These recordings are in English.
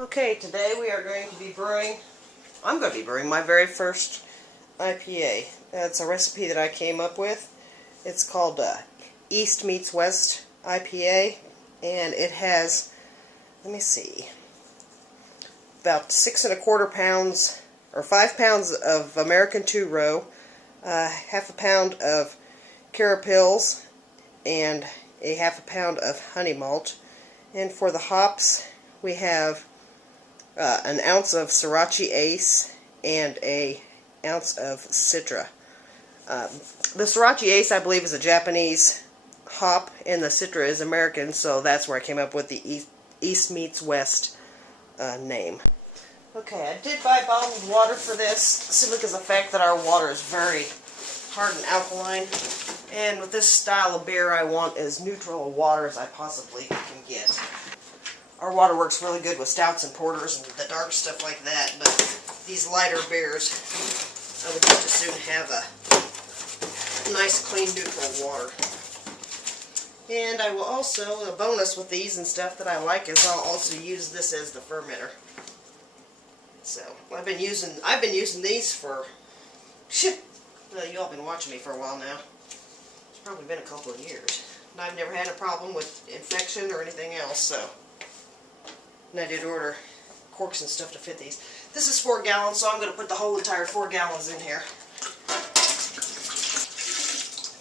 Okay, today we are going to be brewing, I'm going to be brewing my very first IPA. That's a recipe that I came up with. It's called East Meets West IPA, and it has, let me see, about 6¼ pounds, or 5 pounds of American 2-row, half a pound of carapils, and a half a pound of honey malt. And for the hops, we have an ounce of Sriracha Ace and an ounce of Citra. The Sriracha Ace, I believe, is a Japanese hop, and the Citra is American, so that's where I came up with the East Meets West name. Okay, I did buy bottled water for this, simply because of the fact that our water is very hard and alkaline. And with this style of beer, I want as neutral a water as I possibly can get. Our water works really good with stouts and porters and the dark stuff like that, but these lighter beers, I would just as soon have a nice, clean, neutral water. And I will also, a bonus with these and stuff that I like is I'll also use this as the fermenter. So I've been using these for, you all been watching me for a while now. It's probably been a couple of years. And I've never had a problem with infection or anything else, so. And I did order corks and stuff to fit these. This is 4 gallons, so I'm going to put the whole entire 4 gallons in here.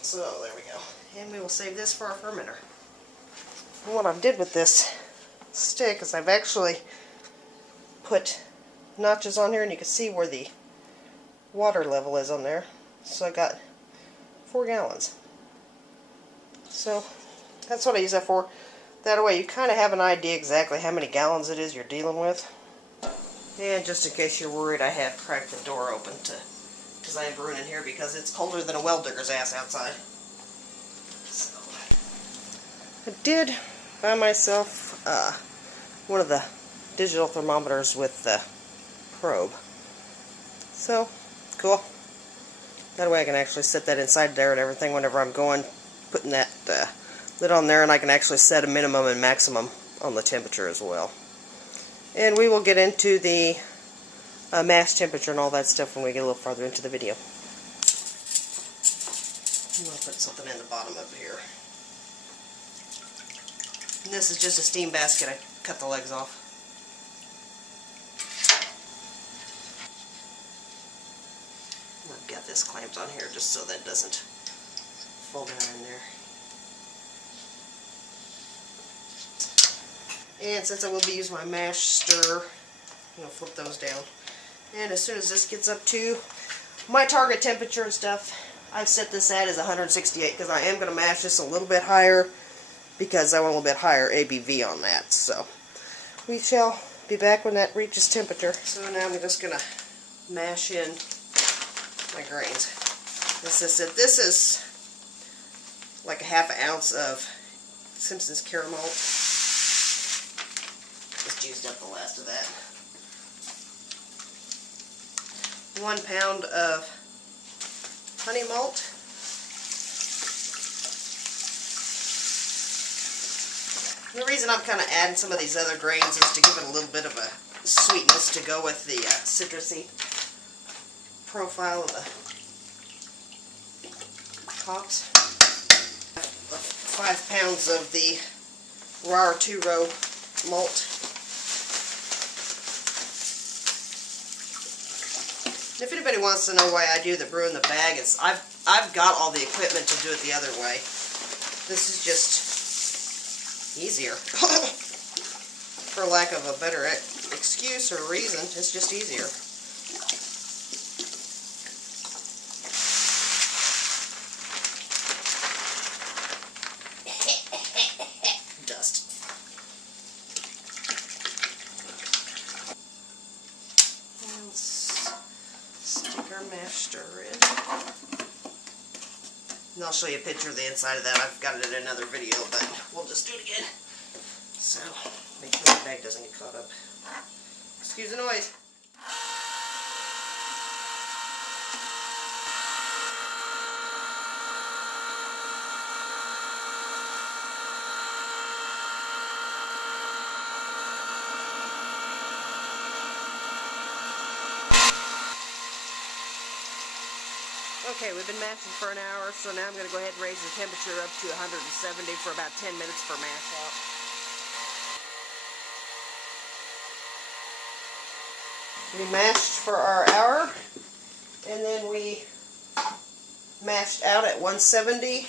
So there we go. And we will save this for our fermenter. And what I did with this stick is I've actually put notches on here, and you can see where the water level is on there. So I got 4 gallons. So that's what I use that for. That way you kind of have an idea exactly how many gallons it is you're dealing with. And just in case you're worried, I have cracked the door open because I am brewing in here because it's colder than a well digger's ass outside. So I did buy myself one of the digital thermometers with the probe. So, cool. That way I can actually set that inside there and everything whenever I'm going, putting that lid on there, and I can actually set a minimum and maximum on the temperature as well. And we will get into the mash temperature and all that stuff when we get a little farther into the video. I'm going to put something in the bottom up here. And this is just a steam basket. I cut the legs off. I've got this clamped on here just so that it doesn't fall down in there. And since I will be using my mash stir, I'm going to flip those down. And as soon as this gets up to my target temperature and stuff, I've set this at as 168 because I am going to mash this a little bit higher because I want a little bit higher ABV on that. So we shall be back when that reaches temperature. So now I'm just going to mash in my grains. This is like a half an ounce of Simpson's caramel. Just used up the last of that. 1 pound of honey malt. And the reason I'm kind of adding some of these other grains is to give it a little bit of a sweetness to go with the citrusy profile of the hops. 5 pounds of the raw 2-row malt. If anybody wants to know why I do the brew in the bag, it's I've got all the equipment to do it the other way. This is just easier. For lack of a better excuse or reason, it's just easier. Dust. Mash stir in. And I'll show you a picture of the inside of that. I've got it in another video, but we'll just do it again. So, make sure the bag doesn't get caught up. Excuse the noise. Okay, we've been mashing for an hour, so now I'm going to go ahead and raise the temperature up to 170 for about 10 minutes for mash out. We mashed for our hour, and then we mashed out at 170.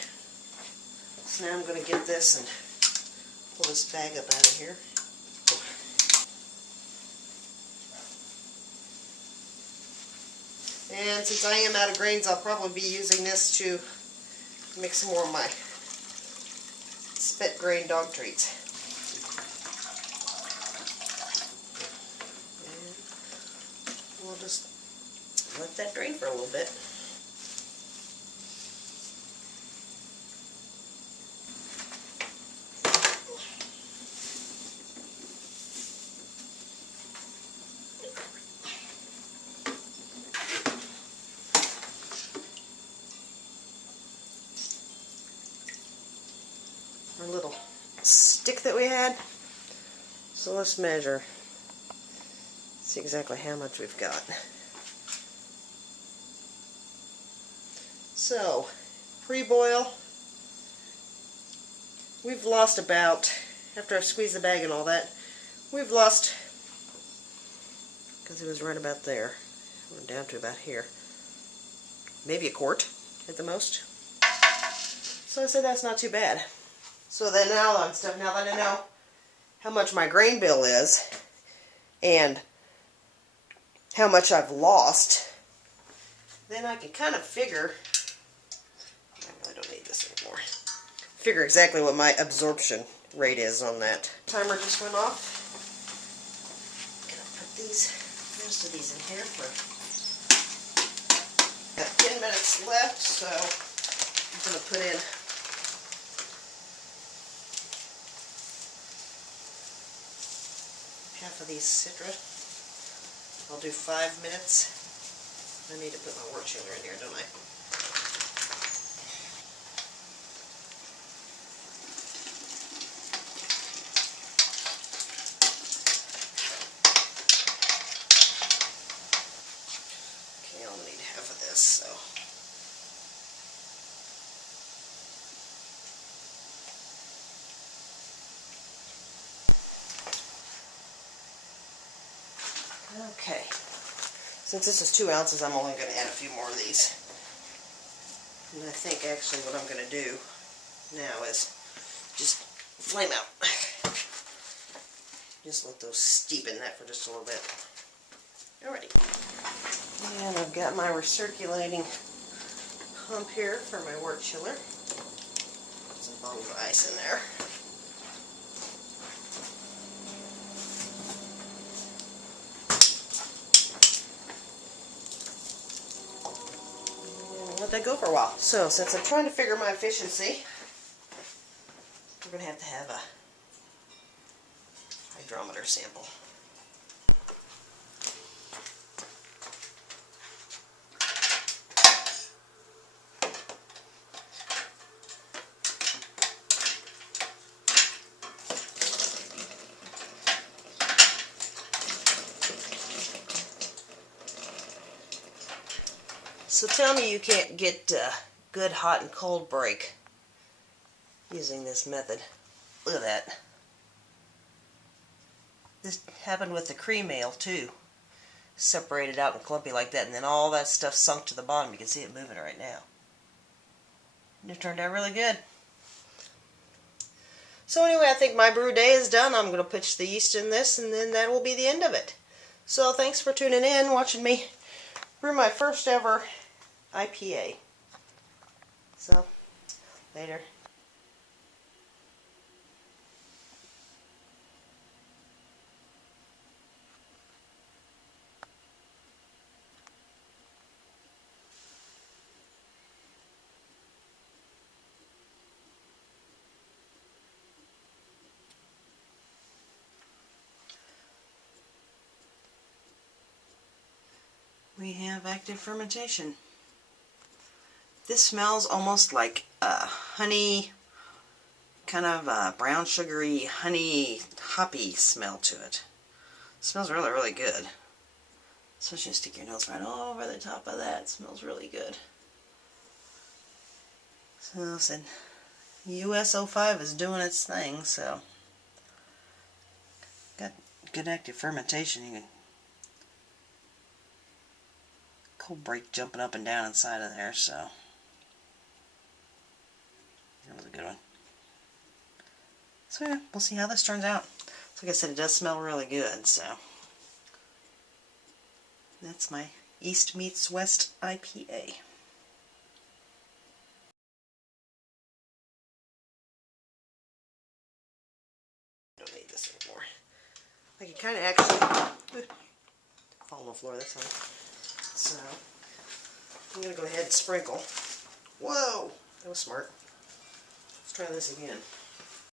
So now I'm going to get this and pull this bag up out of here. And since I am out of grains, I'll probably be using this to mix some more of my spit grain dog treats. And we'll just let that drain for a little bit. Our little stick that we had. So let's measure. See exactly how much we've got. So, pre-boil, we've lost about, after I squeezed the bag and all that, we've lost, because it was right about there, we're down to about here, maybe a quart at the most. So I said that's not too bad. So then now that I know how much my grain bill is and how much I've lost, then I can kind of figure, I don't need this anymore, figure exactly what my absorption rate is on that. Timer just went off. I'm going to put these, most of these in here for, got 10 minutes left, so I'm going to put in half of these Citra. I'll do 5 minutes. I need to put my wort chiller in here, don't I? Okay, I'll need half of this, so. Okay, since this is 2 ounces, I'm only going to add a few more of these. And I think actually what I'm going to do now is just flame out. Just let those steep in that for just a little bit. Alrighty. And I've got my recirculating pump here for my wort chiller. Some bottle of ice in there. Let that go for a while. So since I'm trying to figure my efficiency, we're going to have a hydrometer sample. So tell me you can't get good hot and cold break using this method. Look at that. This happened with the cream ale too. Separated out and clumpy like that, and then all that stuff sunk to the bottom. You can see it moving right now. And it turned out really good. So anyway, I think my brew day is done. I'm going to pitch the yeast in this, and then that will be the end of it. So thanks for tuning in, watching me brew my first ever IPA. So, later. We have active fermentation. This smells almost like honey, kind of a brown sugary honey hoppy smell to it. It smells really, really good. Especially stick your nose right over the top of that. It smells really good. So I said, US 05 is doing its thing, so got good active fermentation. You can cold break jumping up and down inside of there, so that was a good one. So yeah, we'll see how this turns out. So like I said, it does smell really good, so that's my East Meets West IPA. Don't need this anymore. I can kind of actually fall on the floor this time. So I'm going to go ahead and sprinkle. Whoa, that was smart. Let's try this again.